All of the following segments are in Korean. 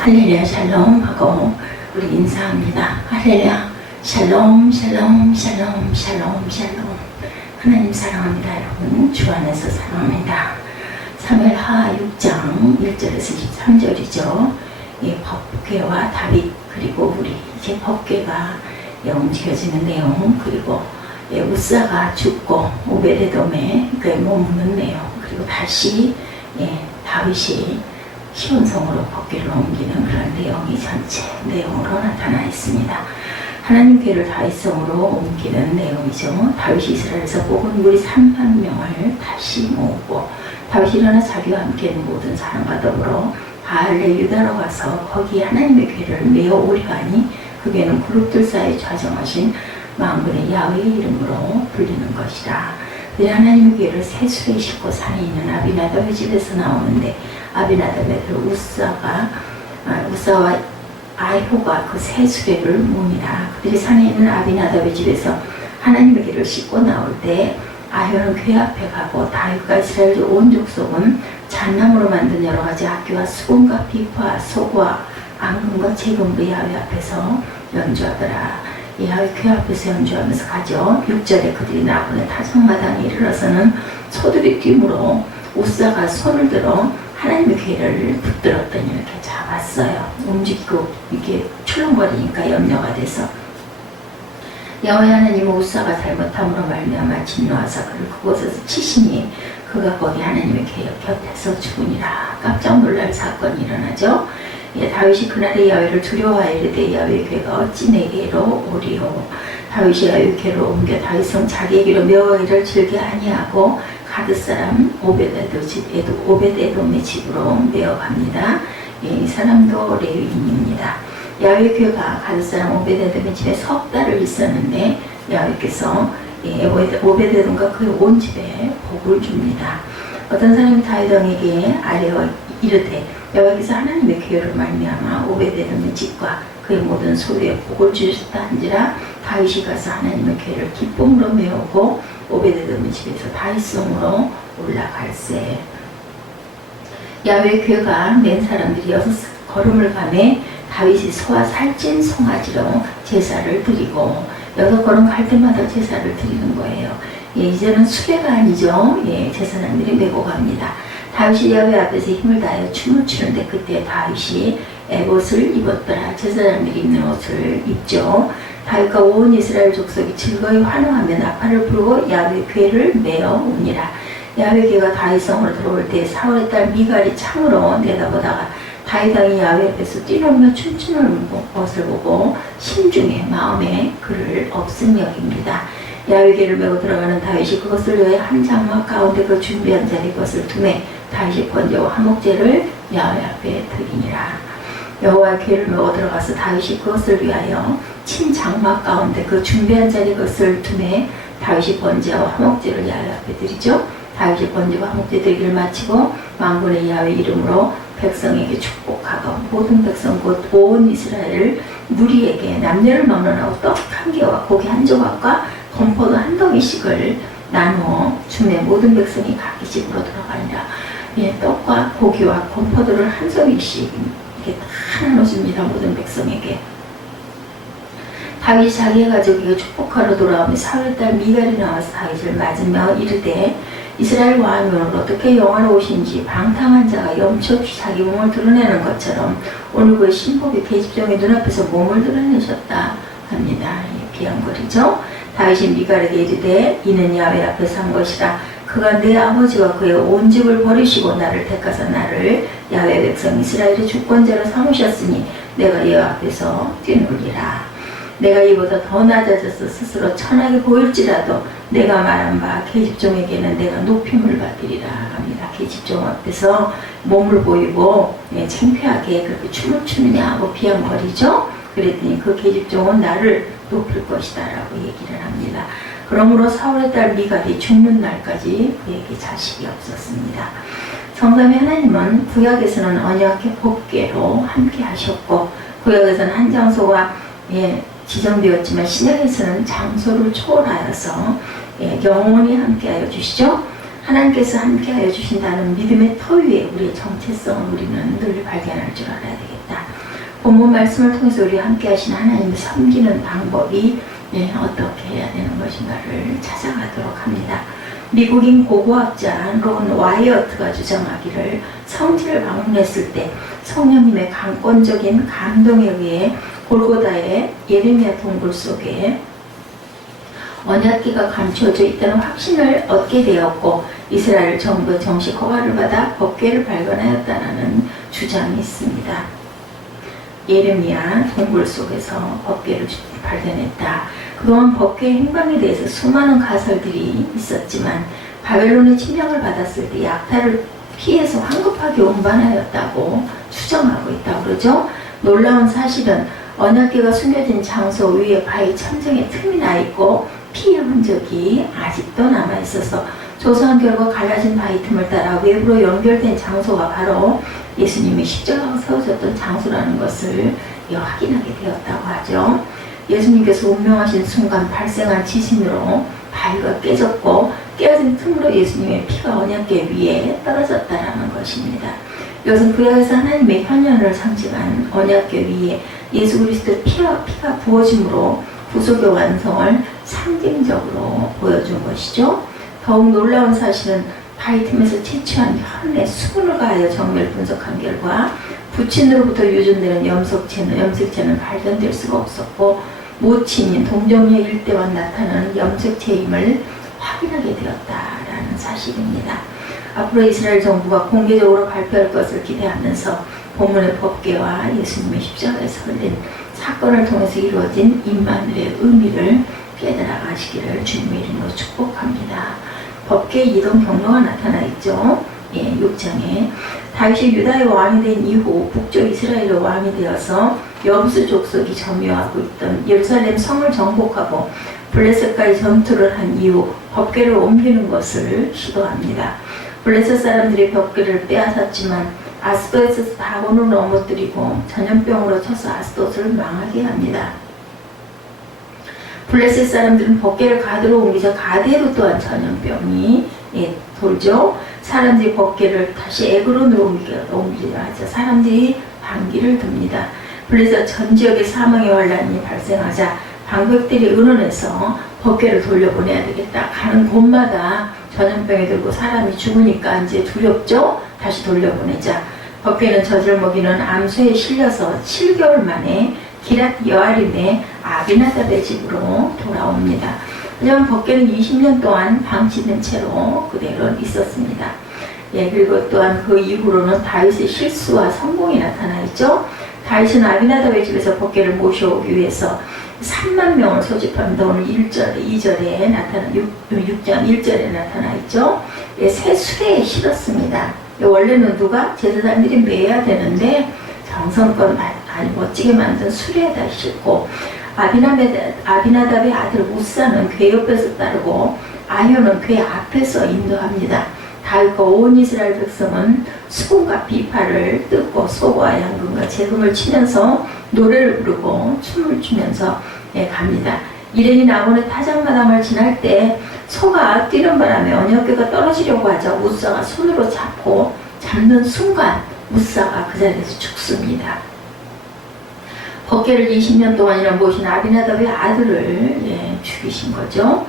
할렐루야 샬롬 하고 우리 인사합니다. 할렐루야 샬롬 샬롬 샬롬 샬롬 샬롬. 하나님 사랑합니다. 여러분 주 안에서 사랑합니다. 사무엘하 6장 1절에서 23절이죠. 법궤와 다윗 그리고 우리 이제 법궤가 움직여지는 내용, 그리고 우사가 죽고 오베데돔에 머무는 내용, 그리고 다시 다윗이 시온성으로 법궤를 옮기는 그런 내용이 전체 내용으로 나타나 있습니다. 하나님 궤를 다윗성으로 옮기는 내용이죠. 다윗이 이스라엘에서 뽑은 무리 3만 명을 다시 모으고 다윗이 일어나 자기와 함께 있는 모든 사람과 더불어 바알레 유다로 가서 거기 하나님의 궤를 메어 오려 하니 그 궤는 그룹들 사이에 좌정하신 만군의 야훼의 이름으로 불리는 것이라. 하나님의 궤를 세수에 싣고 산에 있는 아비나답의 집에서 나오는데 아비나답의 아들 우사와 아이호가 그 세수궤를 몽이라. 그들이 산에 있는 아비나답의 집에서 하나님의 궤를 싣고 나올 때 아이호는 궤 앞에 가고 다윗과 이스라엘 온 족속은 잣나무로 만든 여러 가지 악기와 수금과 비파, 소과 앙금과 재금으로 야훼 앞에서 연주하더라. 야훼 궤 앞에서 연주하면서 가죠. 6절에 그들이 나오는 타작마당에 이르러서는 소들이 뛰므로 우사가 손을 들어 하나님의 궤를 붙들었더니 이렇게 잡았어요. 움직이고 이게 출렁거리니까 염려가 돼서 여호와 하나님은 우사가 잘못함으로 말미암아 진노하사 그를 그곳에서 치시니 그가 거기 하나님의 궤 곁에서 죽으니라. 깜짝 놀랄 사건이 일어나죠. 다윗이 그날의 야훼를 두려워하여 이르되 야훼의 궤가 어찌 내게로 오리요. 다윗이 야훼의 궤를 옮겨 다윗성 자기에게로 메어가기를 즐겨 아니하고 가드 사람 오벳에돔의 집으로 메어갑니다. 이 사람도 레위인입니다. 야훼의 궤가 가드 사람 오벳에돔의 집에 석 달을 있었는데 야훼께서 오벳에돔과 그의 온 집에 복을 줍니다. 어떤 사람이 다윗 왕에게 아뢰어 이르되 여호와께서 하나님의 궤로 말미암아 오벳에돔의 집과 그의 모든 소유에 복을 주셨다 한지라. 다윗이 가서 하나님의 궤를 기쁨으로 메우고 오벳에돔의 집에서 다윗성으로 올라갈세. 야훼의 궤가 맨 사람들이 6걸음을 가매 다윗이 소와 살찐 송아지로 제사를 드리고 6걸음 갈 때마다 제사를 드리는 거예요. 이제는 수레가 아니죠. 제사장들이 메고 갑니다. 다윗이 야훼 앞에서 힘을 다하여 춤을 추는데 그때 다윗이 에봇을 입었더라. 제사장들이 입는 옷을 입죠. 다윗과 온 이스라엘 족속이 즐거이 환호하며 나팔을 불고 야훼 궤를 메어 오니라. 야훼 궤가 다윗성으로 들어올 때 사울의 딸 미갈이 창으로 내다보다가 다윗 왕이 야훼 앞에서 뛰놀며 춤추는 것을 보고 심중에 마음에 그를 없음 여깁니다. 야훼 궤를 메고 들어가는 다윗이 그것을 위하여 한 장막 가운데 그 준비한 자리에 그것을 두매 다윗이 번제와 화목제를 야훼 앞에 드리니라. 여호와의 궤를 메고 들어가서 다윗이 그것을 위하여 친 장막 가운데 그 준비한 자리에 그것을 두매 다윗이 번제와 화목제를 야훼 앞에 드리죠. 다윗이 번제와 화목제 드리기를 마치고 만군의 야훼 이름으로 백성에게 축복하고 모든 백성 곧 온 이스라엘 무리에게 남녀를 막론하고 떡 한 개와 고기 한 조각과 건포도 한 덩이씩을 나누어 주매 모든 백성이 각기 집으로 들어가니라. 떡과 고기와 건포도를 한 덩이씩 이렇게 다 나눠줍니다. 모든 백성에게. 다윗이 자기의 가족에게 축복하러 돌아오며 사울의 딸 미갈이 나와서 다윗을 맞으며 이르되 이스라엘 왕은 어떻게 영화로우신지 방탕한 자가 염치 없이 자기 몸을 드러내는 것처럼 오늘 그의 신복의 계집종의 눈앞에서 몸을 드러내셨다 합니다. 비양거리죠. 다윗이 미갈에게 이르되 이는 야훼 앞에서 한 것이라. 그가 내 아버지와 그의 온 집을 버리시고 나를 택하사 나를 야훼 백성 이스라엘의 주권자로 삼으셨으니 내가 여호와 앞에서 뛰놀리라. 내가 이보다 더 낮아져서 스스로 천하게 보일지라도 내가 말한 바 계집종에게는 내가 높임을 받으리라 합니다. 계집종 앞에서 몸을 보이고 창피하게 그렇게 춤을 추느냐 하고 비양거리죠. 그랬더니 그 계집종은 나를 높일 것이다 라고 얘기를 합니다. 그러므로 사울의 딸 미갈이 죽는 날까지 그에게 자식이 없었습니다. 성삼위 하나님은 구약에서는 언약의 법궤로 함께 하셨고 구약에서는 한 장소가 지정되었지만 신약에서는 장소를 초월하여서 영원히 함께하여 주시죠. 하나님께서 함께하여 주신다는 믿음의 터 위에 우리의 정체성을 우리는 늘 발견할 줄 알아야 되겠다. 본문 말씀을 통해서 우리 함께 하신 하나님을 섬기는 방법이 어떻게 해야 되는 것인가를 찾아가도록 합니다. 미국인 고고학자 론 와이어트가 주장하기를 성지를 방문했을 때 성령님의 강권적인 감동에 의해 골고다의 예레미야 동굴 속에 언약궤가 감춰져 있다는 확신을 얻게 되었고 이스라엘 정부의 정식 허가를 받아 법궤를 발견하였다는 주장이 있습니다. 예레미야 동굴 속에서 법궤를 발견했다. 그동안 법궤의 행방에 대해서 수많은 가설들이 있었지만 바벨론의 침략을 받았을 때 약탈을 피해서 황급하게 운반하였다고 추정하고 있다고 그러죠. 놀라운 사실은 언약궤가 숨겨진 장소 위에 바위 천정에 틈이 나 있고 피의 흔적이 아직도 남아있어서 조사한 결과 갈라진 바위 틈을 따라 외부로 연결된 장소가 바로 예수님이 십자가가 세워졌던 장소라는 것을 확인하게 되었다고 하죠. 예수님께서 운명하신 순간 발생한 지진으로 바위가 깨졌고 깨어진 틈으로 예수님의 피가 언약궤 위에 떨어졌다는 것입니다. 이것은 구약에서 하나님의 현현을 상징한 언약궤 위에 예수 그리스도의 피가 부어짐으로 구속의 완성을 상징적으로 보여준 것이죠. 더욱 놀라운 사실은 바위 틈에서 채취한 혈내 수분을 가하여 정밀 분석한 결과 부친으로부터 유전되는 염색체는 발견될 수가 없었고 모친인 동정녀 일대와 나타나는 염색체임을 확인하게 되었다라는 사실입니다. 앞으로 이스라엘 정부가 공개적으로 발표할 것을 기대하면서 본문의 법궤와 예수님의 십자가에서 흘린 사건을 통해서 이루어진 임마누엘의 의미를 깨달아가시기를 주님의 이름으로 축복합니다. 법궤의 이동 경로가 나타나 있죠. 6장에 다윗이 유다의 왕이 된 이후 북쪽 이스라엘의 왕이 되어서 여부스 족속이 점유하고 있던 예루살렘 성을 정복하고 블레셋까지 전투를 한 이후 법궤를 옮기는 것을 시도합니다. 블레셋 사람들이 법궤를 빼앗았지만 아스도에서 다곤을 넘어뜨리고 전염병으로 쳐서 아스도스를 망하게 합니다. 블레셋 사람들은 법궤를 가드로 옮기자 가드에도 또한 전염병이 돌죠. 사람들이 법궤를 다시 에그론으로 옮기려 하자 사람들이 반기를 듭니다. 블레셋 전 지역에 사망의 환란이 발생하자 방백들이 의논해서 법궤를 돌려보내야 되겠다. 가는 곳마다 전염병이 들고 사람이 죽으니까 이제 두렵죠. 다시 돌려보내자. 법궤는 젖을 먹이는 암소에 실려서 7개월 만에 기랏 여아림의 아비나답의 집으로 돌아옵니다. 하지만 법궤는 20년 동안 방치된 채로 그대로 있었습니다. 그리고 또한 그 이후로는 다윗의 실수와 성공이 나타나 있죠. 다윗은 아비나답의 집에서 법궤를 모셔오기 위해서 3만 명을 소집합니다. 오늘 2절에 나타나 6장 1절에 나타나 있죠. 새 수레에 실었습니다. 원래는 누가 제사장들이 매야 되는데 정성껏 아주 멋지게 만든 수레에다 싣고 아비나답의 아들 우사는 궤 옆에서 따르고 아효는 궤 앞에서 인도합니다. 다윗과 온 이스라엘 백성은 수금과 비파를 뜯고 소고와 양금과 재금을 치면서 노래를 부르고 춤을 추면서 갑니다. 이레니 나곤의 타작마당을 지날 때 소가 뛰는 바람에 언약궤가 떨어지려고 하자 우사가 손으로 잡는 순간 우사가 그 자리에서 죽습니다. 법궤를 20년 동안이나 모신 아비나답의 아들을 죽이신 거죠.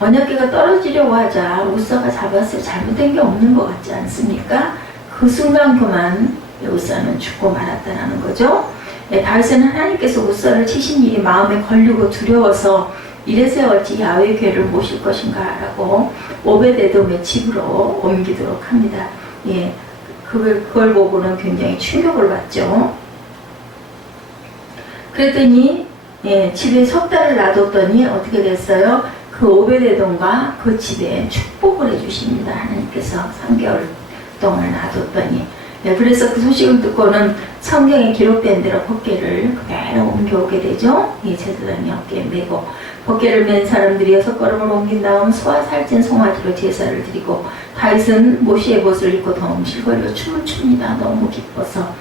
언약궤가 떨어지려고 하자 우사가 잡았을 잘못된 게 없는 것 같지 않습니까? 그 순간 그만 우사는 죽고 말았다는 거죠. 다윗은 하나님께서 우사를 치신 일이 마음에 걸리고 두려워서 이래서 어찌 야훼 궤를 모실 것인가 라고 오벳에돔의 집으로 옮기도록 합니다. 그걸 보고는 굉장히 충격을 받죠. 그랬더니 집에 석 달을 놔뒀더니 어떻게 됐어요? 그 오벳에돔과 그 집에 축복을 해주십니다. 하나님께서 3개월 동안 놔뒀더니 그래서 그 소식을 듣고는 성경에 기록된 대로 법궤를 그대로 옮겨오게 되죠. 제사장이 어깨에 메고 법궤를 맨 사람들이 6걸음을 옮긴 다음 소와 살찐 송아지로 제사를 드리고 다윗은 모시의 옷을 입고 덩실거리고 춤을 춥니다. 너무 기뻐서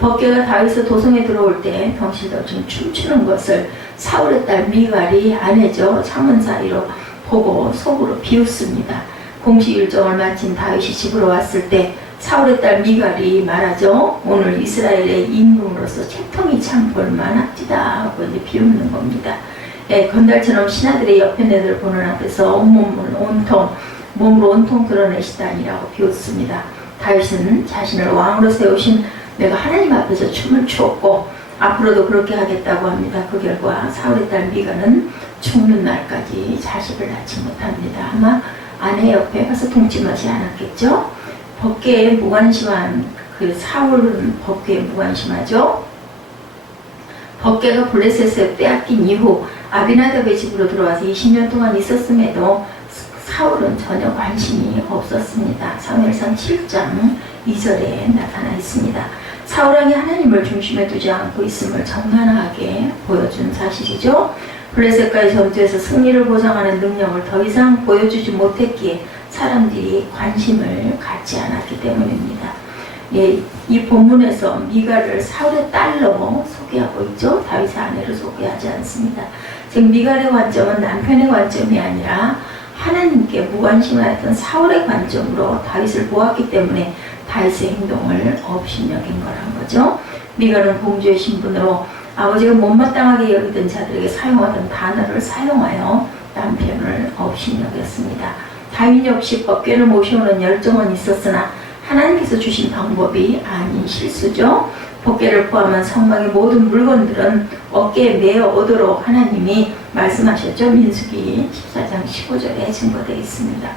법궤가 다윗의 도성에 들어올 때 덩실덩실 춤추는 것을 사울의 딸 미갈이 아내죠. 창문 사이로 보고 속으로 비웃습니다. 공식 일정을 마친 다윗이 집으로 왔을 때 사울의 딸 미갈이 말하죠. 오늘 이스라엘의 임금으로서 채통이 참 볼만합디다 하고 이제 비웃는 겁니다. 예, 건달처럼 신하들의 옆에 내들 보는 앞에서 몸으로 온통 드러내시다니라고 비웃습니다. 다윗은 자신을 왕으로 세우신 내가 하나님 앞에서 춤을 추었고 앞으로도 그렇게 하겠다고 합니다. 그 결과 사울의 딸 미갈은 죽는 날까지 자식을 낳지 못합니다. 아마 아내 옆에 가서 동침하지 않았겠죠? 법궤에 무관심한 그 사울은 법궤에 무관심하죠. 법궤가 블레셋에 빼앗긴 이후 아비나답의 집으로 들어와서 20년 동안 있었음에도 사울은 전혀 관심이 없었습니다. 사무엘상 7장 2절에 나타나 있습니다. 사울왕이 하나님을 중심에 두지 않고 있음을 적나라하게 보여준 사실이죠. 블레셋과의 전투에서 승리를 보장하는 능력을 더 이상 보여주지 못했기에 사람들이 관심을 갖지 않았기 때문입니다. 예, 이 본문에서 미갈을 사울의 딸로 소개하고 있죠. 다윗의 아내로 소개하지 않습니다. 즉 미갈의 관점은 남편의 관점이 아니라 하나님께 무관심하였던 사울의 관점으로 다윗을 보았기 때문에 다윗의 행동을 업신여긴 거란 거죠. 미갈은 공주의 신분으로 아버지가 못마땅하게 여기던 자들에게 사용하던 단어를 사용하여 남편을 업신여겼습니다. 다윗 역시 법궤를 모셔오는 열정은 있었으나 하나님께서 주신 방법이 아닌 실수죠. 법궤를 포함한 성막의 모든 물건들은 어깨에 메어 오도록 하나님이 말씀하셨죠. 민수기 14장 15절에 증거되어 있습니다.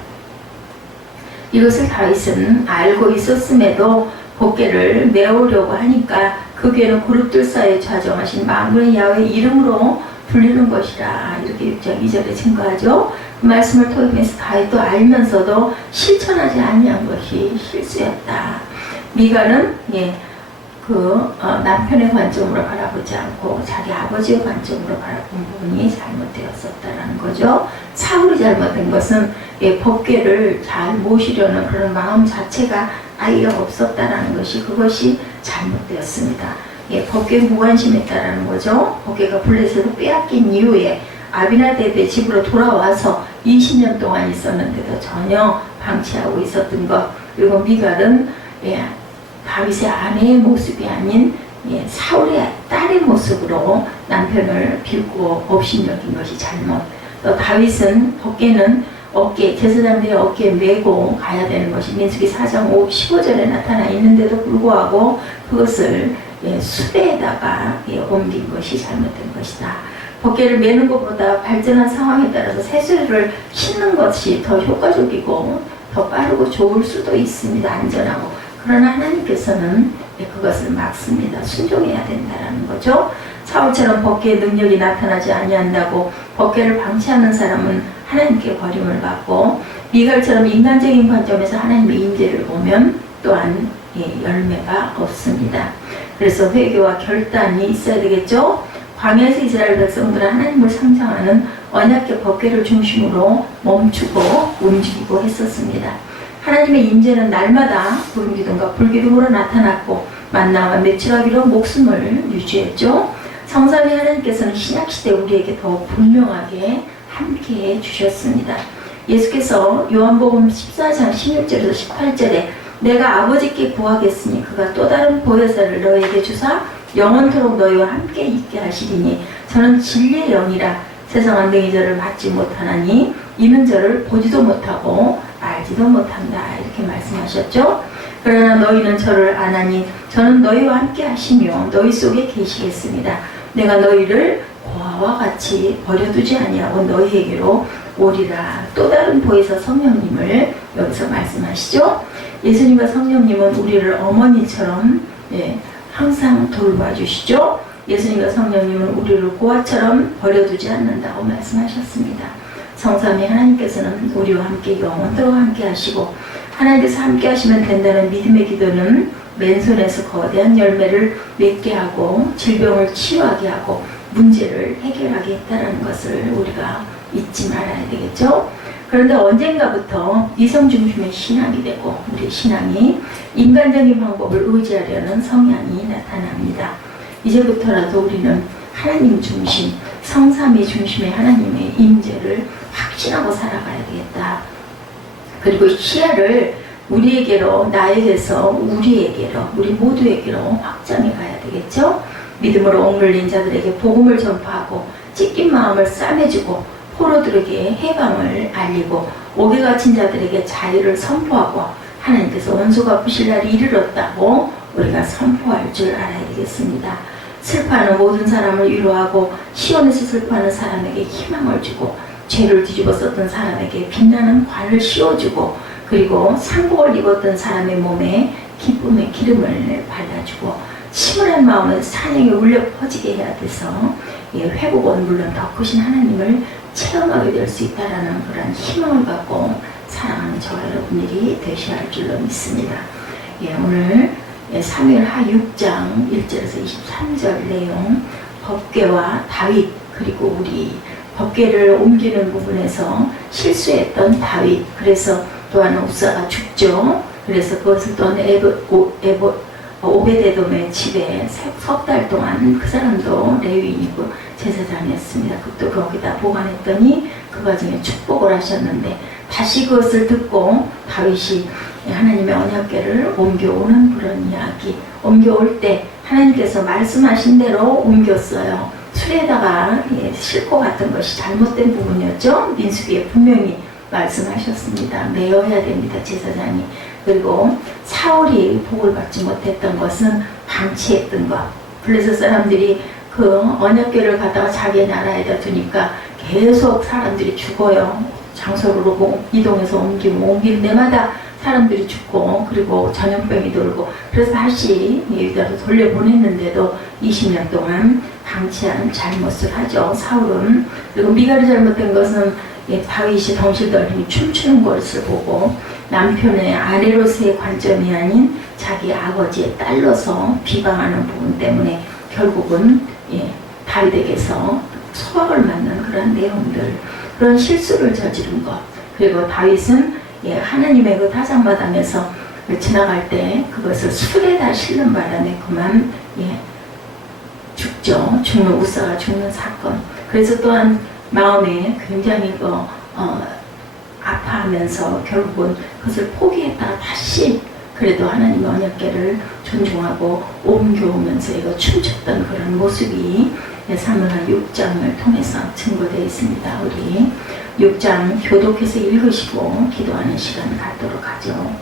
이것을 다윗은 알고 있었음에도 법궤를 메우려고 하니까 그 궤는 그룹들 사이에 좌정하신 만군의 야훼 이름으로 불리는 것이라 이렇게 6장 2절에 증거하죠. 그 말씀을 통해서 다윗도 알면서도 실천하지 아니한 것이 실수였다. 미갈은 남편의 관점으로 바라보지 않고 자기 아버지의 관점으로 바라본 부분이 잘못되었었다는 거죠. 사울이 잘못된 것은 법궤를 잘 모시려는 그런 마음 자체가 아예 없었다는 것이 그것이 잘못되었습니다. 법궤에 무관심했다라는 거죠. 법궤가 블레셋으로 빼앗긴 이후에 아비나답의 집으로 돌아와서 20년 동안 있었는데도 전혀 방치하고 있었던 것. 그리고 미갈은 다윗의 아내의 모습이 아닌 사울의 딸의 모습으로 남편을 빌고 업신여긴 것이 잘못. 또 다윗은 법궤는 제사장들의 어깨에 메고 가야 되는 것이 민수기 4장 15절에 나타나 있는데도 불구하고 그것을 수레에다가 옮긴 것이 잘못된 것이다. 법궤를 메는 것보다 발전한 상황에 따라서 새수레를 싣는 것이 더 효과적이고 더 빠르고 좋을 수도 있습니다. 안전하고. 그러나 하나님께서는 그것을 막습니다. 순종해야 된다는 거죠. 사울처럼 법궤의 능력이 나타나지 아니한다고 법궤를 방치하는 사람은 하나님께 버림을 받고 미갈처럼 인간적인 관점에서 하나님의 임재를 보면 또한 열매가 없습니다. 그래서 회개와 결단이 있어야 되겠죠. 광야에서 이스라엘 백성들은 하나님을 상상하는 언약궤 법궤를 중심으로 멈추고 움직이고 했었습니다. 하나님의 임재는 날마다 구름기둥과 불기둥으로 나타났고 만나와 메추라기로 목숨을 유지했죠. 성삼위 하나님께서는 신약시대 우리에게 더욱 분명하게 함께해 주셨습니다. 예수께서 요한복음 14장 16절에서 18절에 내가 아버지께 구하겠으니 그가 또 다른 보혜사를 너에게 주사 영원토록 너희와 함께 있게 하시리니 저는 진리의 영이라 세상은 능히 저를 받지 못하나니 이는 저를 보지도 못하고 알지도 못한다 이렇게 말씀하셨죠. 그러나 너희는 저를 아나니 저는 너희와 함께 하시며 너희 속에 계시겠습니다. 내가 너희를 고아와 같이 버려두지 아니하고 너희에게로 오리라. 또 다른 보혜사 성령님을 여기서 말씀하시죠. 예수님과 성령님은 우리를 어머니처럼 항상 돌봐주시죠. 예수님과 성령님은 우리를 고아처럼 버려두지 않는다고 말씀하셨습니다. 성삼위 하나님께서는 우리와 함께 영원토록 함께 하시고 하나님께서 함께 하시면 된다는 믿음의 기도는 맨손에서 거대한 열매를 맺게 하고 질병을 치유하게 하고 문제를 해결하게 했다는 것을 우리가 잊지 말아야 되겠죠. 그런데 언젠가부터 이성 중심의 신앙이 되고 우리 신앙이 인간적인 방법을 의지하려는 성향이 나타납니다. 이제부터라도 우리는 하나님 중심, 성삼위 중심의 하나님의 임재를 확신하고 살아가야 되겠다. 그리고 시야를 우리에게로, 나에게서 우리에게로, 우리 모두에게로 확장해 가야 되겠죠? 믿음으로 억눌린 자들에게 복음을 전파하고 찢긴 마음을 싸매주고 포로들에게 해방을 알리고 옥에 갇힌 자들에게 자유를 선포하고 하나님께서 원수가 부실 날이 이르렀다고 우리가 선포할 줄 알아야 되겠습니다. 슬퍼하는 모든 사람을 위로하고 시온에서 슬퍼하는 사람에게 희망을 주고 죄를 뒤집어 썼던 사람에게 빛나는 관을 씌워주고 그리고 상복을 입었던 사람의 몸에 기쁨의 기름을 발라주고 침울한 마음을 사냥에 울려 퍼지게 해야 돼서 회복은 물론 더 크신 하나님을 체험하게 될 수 있다는 그런 희망을 갖고 사랑하는 저와 여러분들이 되셔야 할 줄로 믿습니다. 오늘 사무엘하 6장 1절에서 23절 내용, 법궤와 다윗 그리고 우리 법궤를 옮기는 부분에서 실수했던 다윗, 그래서 또한 우사가 죽죠. 그래서 그것을 또한 오베데돔의 집에 석 달 동안 그 사람도 레위인이고 제사장이었습니다. 또 거기다 보관했더니 그 과정에 축복을 하셨는데 다시 그것을 듣고 다윗이 하나님의 언약궤를 옮겨오는 그런 이야기, 옮겨올 때 하나님께서 말씀하신 대로 옮겼어요. 술에다가 싣고 갔던 것이 잘못된 부분이었죠. 민수기에 분명히 말씀하셨습니다. 매어야 됩니다, 제사장이. 그리고 사울이 복을 받지 못했던 것은 방치했던 것. 블레셋 사람들이 그 언약궤를 갖다가 자기 나라에다 두니까 계속 사람들이 죽어요. 장소로 이동해서 옮길 때마다 사람들이 죽고 그리고 전염병이 돌고 그래서 다시 유다로 돌려보냈는데도 20년 동안 방치한 잘못을 하죠. 사울은. 그리고 미갈이 잘못된 것은 다윗이 덩실덩실 춤추는 것을 보고 남편의 아내로서의 관점이 아닌 자기 아버지의 딸로서 비방하는 부분 때문에 결국은 다윗에게서 소박을 맞는 그런 내용들, 그런 실수를 저지른 것. 그리고 다윗은 하나님의 그 타작마당에서 지나갈 때 그것을 술에다 실는 바람에 그만 죽죠. 죽는 우사가 죽는 사건. 그래서 또한 마음에 굉장히 아파하면서 결국은 그것을 포기했다가 다시 그래도 하나님의 언약궤를 존중하고 옮겨오면서 이거 춤췄던 그런 모습이 사무엘하 6장을 통해서 증거되어 있습니다. 우리 6장 교독해서 읽으시고 기도하는 시간 갖도록 하죠.